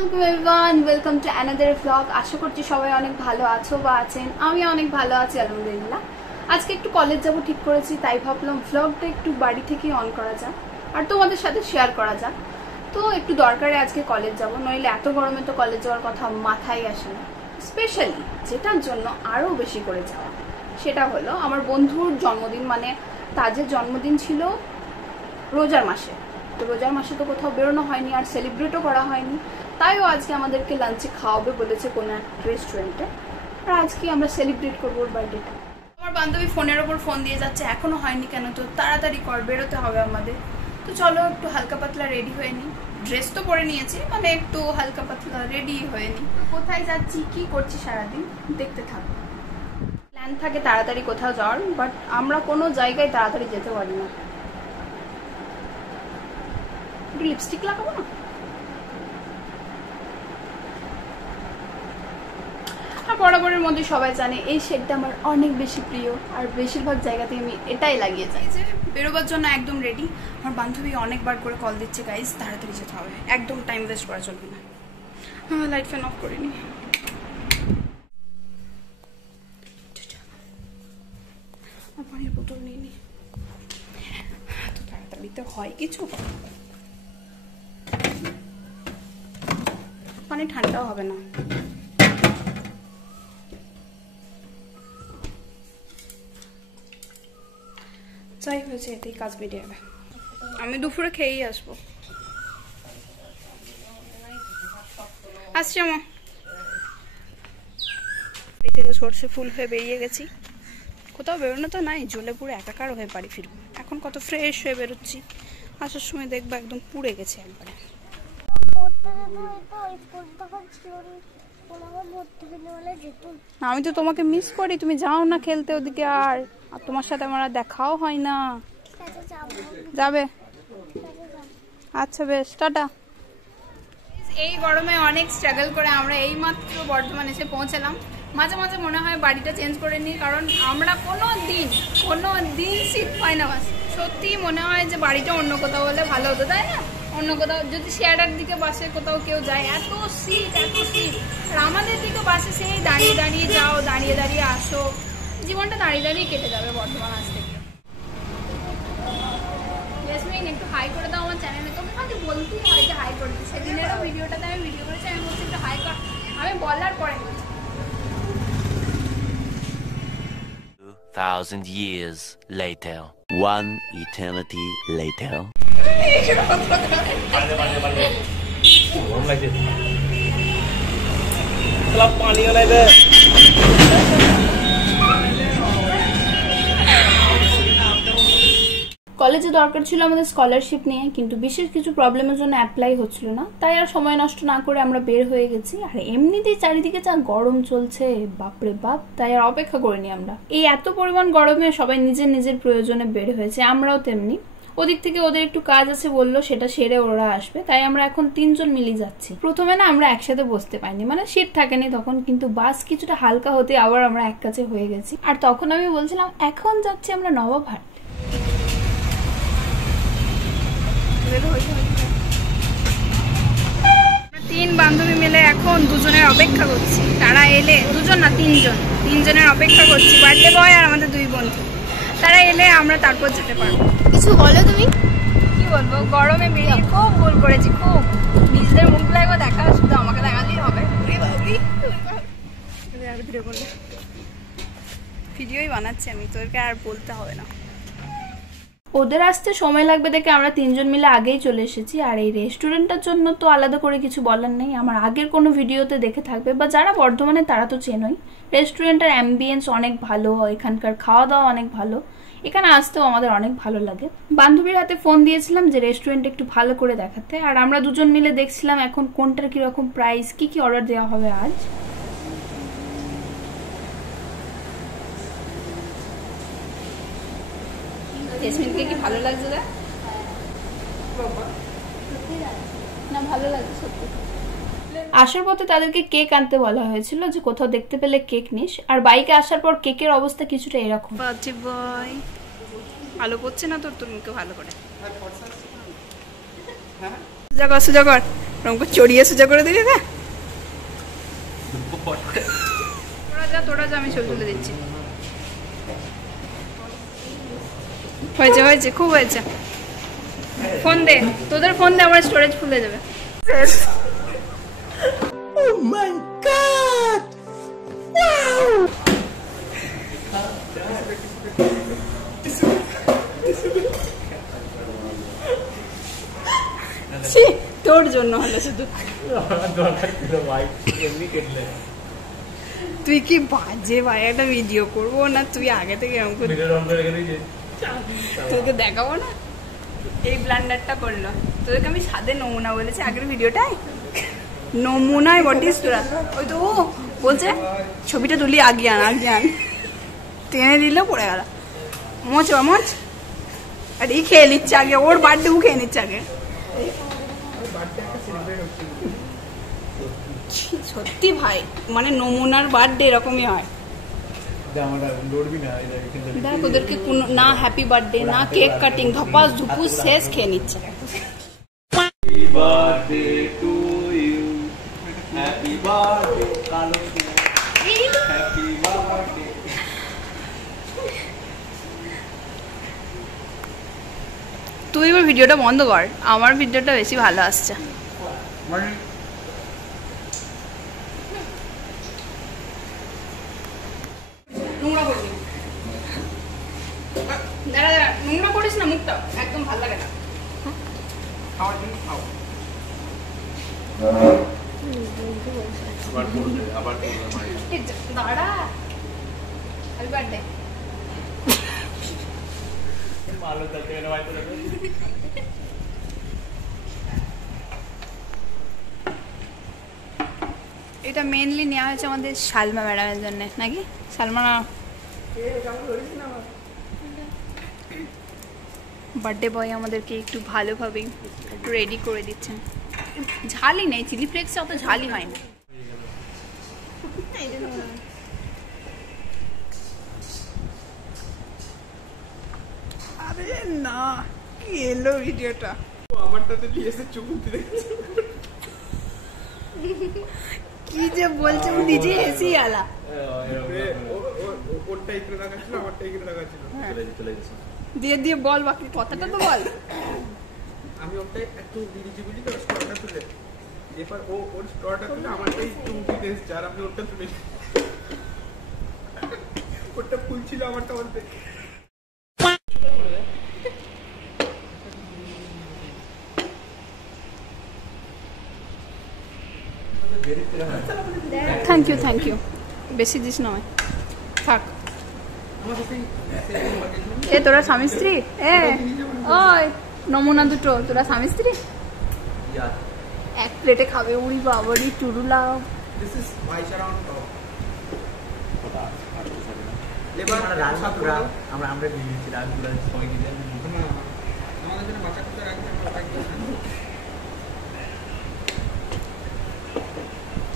আসসালামু আলাইকুম everyone, welcome to another vlog. আশা করছি সবাই অনেক ভালো আছো বা আছেন। আমি অনেক ভালো আছি আলহামদুলিল্লাহ। আজকে একটু কলেজ যাব ঠিক করেছি, তাই ভাবলাম ভ্লগটা একটু বাড়ি থেকেই অন করা যাক আর তোমাদের সাথে শেয়ার করা যাক। তো একটু দরকারে আজকে কলেজ যাব, নইলে এত গরমে তো কলেজ যাওয়ার কথা মাথায় আসে না। স্পেশালি যেটার জন্য আরও বেশি করে যাওয়া, সেটা হলো আমার বন্ধুর জন্মদিন, মানে তাজের জন্মদিন ছিল রোজার মাসে। তো রোজার মাসে তো কোথাও বেরোনো হয়নি আর সেলিব্রেটও করা হয়নি, তাইও আজকে আমাদেরকে লাঞ্চে খাওয়াবে বলেছে কোনো এক রেস্টুরেন্টে। আর আজকে আমরা সেলিব্রেট করবো ওর বার্থডেটা। আমার বান্ধবী ফোনের ওপর ফোন দিয়ে যাচ্ছে, এখনো হয়নি কেন, তো তাড়াতাড়ি কর, বেরোতে হবে আমাদের। তো চলো একটু হালকা পাতলা রেডি হয়ে নিই। ড্রেস তো পরে নিয়েছি, মানে একটু হালকা পাতলা রেডি হয়ে নিই। কোথায় যাচ্ছি, কি করছি সারাদিন দেখতে থাকবো। প্ল্যান থাকে তাড়াতাড়ি কোথাও যাওয়ার, বাট আমরা কোনো জায়গায় তাড়াতাড়ি যেতে পারি না। লিপস্টিক লাগাবো না? আর বরাবরের মধ্যে সবাই জানে এই শেডটা আমার অনেক বেশি প্রিয়, আর বেশিরভাগ জায়গাতে আমি এটাই লাগিয়ে যাই। যে বেরোবার জন্য একদম রেডি। আমার বান্ধবী অনেকবার করে কল দিচ্ছে, গাইজ তাড়াতাড়ি যেতে হবে, একদম টাইম ওয়েস্ট করা চলবে না। লাইট ফ্যান অফ করিনি। পানির বোতল নিয়ে নি, এত তাড়াতাড়িতে হয় কিছু? পানি ঠান্ডাও হবে না। যাই হয়েছে, এতেই কাজ বেরিয়ে যাবে। আমি দুপুরে খেয়েই আসবো। আসছি আমার বাড়ি থেকে সর্ষে ফুল হয়ে বেরিয়ে গেছি। কোথাও বেরোনো তো নাই, জ্বলে পুরো একাকার হয়ে বাড়ি ফিরবো। এখন কত ফ্রেশ হয়ে বেরোচ্ছি, আসার সময় দেখবো একদম পুড়ে গেছে একবারে। আমি তো তোমাকে মিস করি, তুমি যাও না খেলতে ওদিকে, আর তোমার সাথে আমার দেখাও হয় না। যাবে? আচ্ছা বেশ, টাটা। এই গরমে অনেক স্ট্রাগল করে আমরা এই মাত্র বর্ধমান এসে পৌঁছালাম। মাঝে মাঝে মনে হয় বাড়িটা চেঞ্জ করে নিই, কারণ আমরা কোনো দিন শীত পাই না। সত্যি মনে হয় যে বাড়িটা অন্য কোথাও হলে ভালো হতো, তাই না? অন্য কোথাও যদি শেয়ারের দিকে বাসে কোথাও কেউ যায়, এত শীত আর আমাদের দিকে বাসে সেই দাঁড়িয়ে দাঁড়িয়ে যাও, দাঁড়িয়ে দাঁড়িয়ে আসো, জীবনটা দাঁড়িয়ে দাঁড়িয়ে কেটে যাবে বর্ধমান আজ থেকে। ইয়াসমিন একটু হাই করে দাও আমার চ্যানেলে। তোকে খালি বলতেই হয় যে হাই করে দিই। সেদিনেরও ভিডিওটাতে আমি ভিডিও করেছি, আমি বলছি একটু হাই কর, আমি বলার পরে 2000 years later. One eternity later. কলেজে দরকার ছিল আমাদের স্কলারশিপ নিয়ে, কিন্তু বিশেষ কিছু প্রবলেমের জন্য অ্যাপ্লাই হচ্ছিল না, তাই আর সময় নষ্ট না করে আমরা বের হয়ে গেছি। আর এমনিতেই চারিদিকে যা গরম চলছে, বাপরে বাপ, তাই আর অপেক্ষা করিনি আমরা। এই এত পরিমাণ গরমে সবাই নিজের নিজের প্রয়োজনে বের হয়েছে, আমরাও তেমনি। ওদিক থেকে ওদের একটু কাজ আছে বললো, সেটা সেরে ওরা আসবে, তাই আমরা এখন 3 জন মিলে যাচ্ছি। প্রথমে না আমরা একসাথে বসতে পাইনি, মানে সিট থাকেনি তখন, কিন্তু বাস কিছুটা হালকা হতে আবার আমরা এক কাছে হয়ে গেছি। আর তখন আমি বলছিলাম এখন যাচ্ছি আমরা নবাবহাট। 3 বান্ধবী মিলে এখন দুজনের অপেক্ষা করছি, তারা এলে, দুজন না 3জনের অপেক্ষা করছি। বার্থডে বয় আর আমাদের 2 বন্ধু, তারা এলে আমরা তারপর যেতে পারবো। কিছু বলো তুমি? কি বলবো, গরমে বেরিয়ে খুব ভুল করেছি, খুব। নিজেদের মুখগুলো একবার দেখা, শুধু আমাকে দেখালেই হবে। ভিডিওই বানাচ্ছি আমি, তোকে আর বলতে হবে না। ওদের আসতে সময় লাগবে দেখে আমরা 3 জন মিলে আগেই চলে এসেছি। আর এই রেস্টুরেন্টটার জন্য তো আলাদা করে কিছু বলার নেই, আমার আগের কোনো ভিডিওতে দেখে থাকবে, বা যারা বর্ধমানে তারা তো চেনই। রেস্টুরেন্টের অ্যাম্বিয়েন্স অনেক ভালো, এখানকার খাওয়া দাওয়া অনেক ভালো, এখানে আসতেও আমাদের অনেক ভালো লাগে। বান্ধবীর হাতে ফোন দিয়েছিলাম যে রেস্টুরেন্ট একটু ভালো করে দেখাতে, আর আমরা দুজন মিলে দেখছিলাম এখন কোনটার কিরকম প্রাইস, কি অর্ডার দেওয়া হবে আজ। জেসমিনকে কি ভালো লাগছে? না ভালো লাগছে সত্যি। আসার পথে তাদেরকে কেক আনতে বলা হয়েছিল, যে কোথাও দেখতে পেলে কেক নিস। আর বাইকে আসার পর কেকের অবস্থা কিছুটা এরকম। ভালো করছে না তোর মুখে ভালো করে। সুজা কর हमको चढ़िए सोजा করে দিবি না তোরা যা আমি ছবি তুলে দিচ্ছি হয়েছে হয়েছে খুব হয়েছে ফোন দে তোদের ফোন দে আমার স্টোরেজ ফুল হয়ে যাবে Oh my god! Wow! তোর জন্য হলো শুধু তুই কি বাজে ভাই একটা ভিডিও করবো না তুই আগে থেকে এরকম তোকে দেখাবো না এই ব্লান্ডারটা করলো তোদেরকে আমি সাদে নমুনা বলেছি আগের ভিডিওটাই নমুনায় বটিস তোরা ওই তো ও বলছে ছবিটা তুলি আগে আন টেনে দিল পড়ে গেল মোচ মোচ আর এই খেয়ে নিচ্ছে আগে ওর বার্থডে ও খেয়ে নিচ্ছে আগে সত্যি ভাই মানে নমুনার বার্থডে এরকমই হয় দেখ ওদেরকে কোনো না হ্যাপি বার্থডে না কেক কাটিং ধপাস ধুপুস শেষ খেয়ে নিচ্ছে তুই এবার ভিডিওটা বন্ধ কর আমার ভিডিওটা বেশি ভালো আসছে নোংরা করিস না মুখটা একদম ভালো লাগে না দাঁড়া হ্যাপি বার্থডে এটা মেইনলি নেওয়া হয়েছে আমাদের সালমা ম্যাডামের জন্য নাকি সালমা বার্থডে বয় আমাদেরকে একটু ভালোভাবেই রেডি করে দিচ্ছেন ঝালই নেই চিলি ফ্লেক্সে অত ঝালই হয় না আরে না কি এলো ভিডিওটা আমারটাতে লিয়েছে চুকুন কি যে বলছে ও নিজে হেসেই আলা ওরটা একটু লাগাচ্ছিল আমারটা একটু লাগাচ্ছিল চলে গেছে দিয়ে দিয়ে বল বাকি কথাটা তো বল আমি ওরটা একটু দিয়েছি বুঝলি তো স্টোরটা তুলে এরপর ও ওর স্টোরটা তুলে আমারটাই একটু উঠে এসেছে আর আমি ওরটা তুলে ওরটা ফুল ছিল আমারটা বলতে থ্যাংক ইউ বেশি দিস নয় থাক এ তোরা স্বামী স্ত্রী এ ওই নমুনা দুটো তোরা স্বামী স্ত্রী এক প্লেটে খাবে উড়ি বাবারি টুরুলা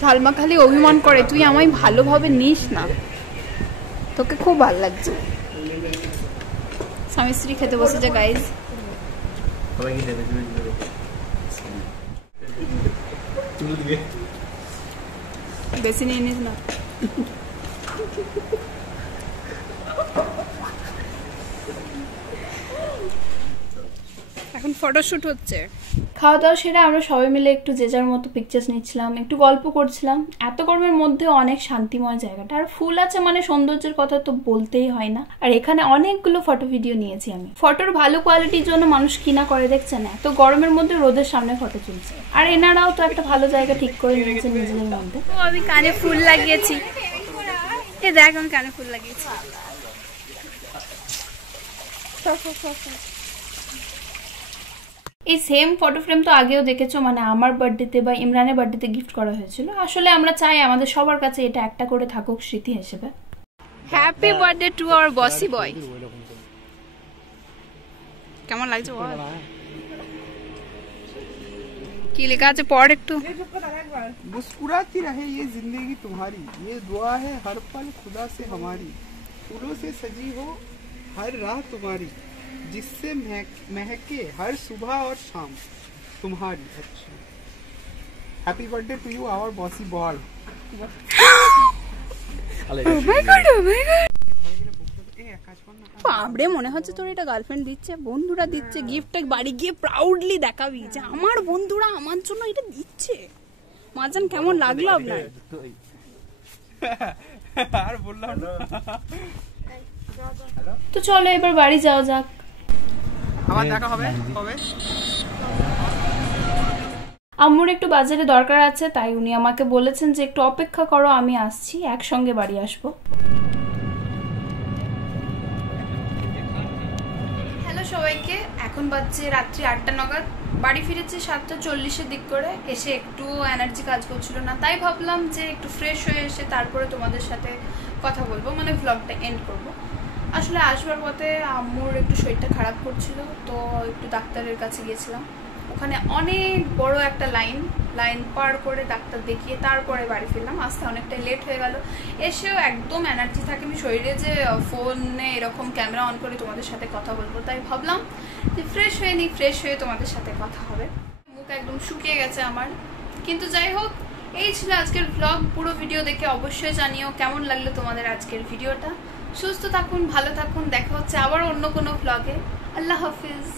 সালমা খালি অভিমান করে তুই আমায় ভালোভাবে নিস না তোকে খুব ভালো লাগছে স্বামী স্ত্রী খেতে বসেছে গাইজ বেশি নিয়ে নিস না এখন ফটোশুট হচ্ছে খাওয়া দাওয়া সেরে আমরা সবাই মিলে একটু যে যার মতো পিকচার্স নিচ্ছিলাম একটু গল্প করছিলাম এত গরমের মধ্যে অনেক শান্তিময় জায়গাটা আর ফুল আছে মানে সৌন্দর্যের কথা তো বলতেই হয় না আর এখানে অনেকগুলো ফটো ভিডিও নিয়েছি আমি ফটোর ভালো কোয়ালিটির জন্য মানুষ কিনা করে দেখছেন এত গরমের মধ্যে রোদের সামনে ফটো তুলছে আর এনারাও তো একটা ভালো জায়গা ঠিক করে নিয়েছে নিজেদের মধ্যে আমি কানে ফুল লাগিয়েছি এ দেখ আমি কানে ফুল লাগিয়েছি এই সেম ফটো ফ্রেম তো আগেও দেখেছো মানে আমার বার্থডেতে বা ইমরানের বার্থডেতে গিফট করা হয়েছিল আসলে আমরা চাই আমাদের সবার কাছে এটা একটা করে থাকুক স্মৃতি হিসেবে হ্যাপি বার্থডে টু আওয়ার বসি বয় কেমন লাগছে বল কি লেখা আছে পড় একটু मुस्कुराती रहे ये जिंदगी तुम्हारी ये दुआ है हर पल खुदा से हमारी फूलों से सजी हो हर राह तुम्हारी जिससे महके हर सुबह और शाम तुम्हारी अच्छा happy birthday to you our bossy boy. বাবরে, মনে হচ্ছে তোর এটা গার্লফ্রেন্ড দিচ্ছে, বন্ধুরা দিচ্ছে গিফট। বাড়ি গিয়ে প্রাউডলি দেখাবি যে আমার বন্ধুরা আমার জন্য এটা দিচ্ছে। মাজান কেমন লাগলো আপনার? আর বললাম না। তো চলো এবার বাড়ি যাওয়া যাক। আবার দেখা হবে কবে? আম্মুর একটু বাজারে দরকার আছে, তাই উনি আমাকে বলেছেন যে একটু অপেক্ষা করো, আমি আসছি, একসঙ্গে বাড়ি আসবো। হ্যালো সবাইকে, এখন বাজছে রাত্রি 8টা নাগাদ। বাড়ি ফিরেছি 7:40-এর দিক করে। এসে একটু এনার্জি কাজ করছিল না, তাই ভাবলাম যে একটু ফ্রেশ হয়ে এসে তারপরে তোমাদের সাথে কথা বলবো, মানে ব্লগটা এন্ড করব। আসলে আসবার পথে আম্মুর একটু শরীরটা খারাপ করছিল, তো একটু ডাক্তারের কাছে গিয়েছিলাম। ওখানে অনেক বড় একটা লাইন পার করে ডাক্তার দেখিয়ে তারপরে বাড়ি ফিরলাম। আসতে অনেকটাই লেট হয়ে গেল। এসেও একদম এনার্জি থাকেনি শরীরে যে ফোনে এরকম ক্যামেরা অন করে তোমাদের সাথে কথা বলবো, তাই ভাবলাম যে ফ্রেশ হয়ে নিই, ফ্রেশ হয়ে তোমাদের সাথে কথা হবে। মুখ একদম শুকিয়ে গেছে আমার, কিন্তু যাই হোক, এই ছিল আজকের ব্লগ। পুরো ভিডিও দেখে অবশ্যই জানিও কেমন লাগলো তোমাদের আজকের ভিডিওটা। সুস্থ থাকুন, ভালো থাকুন, দেখা হচ্ছে আবার অন্য কোনো ব্লগে। আল্লাহ হাফিজ।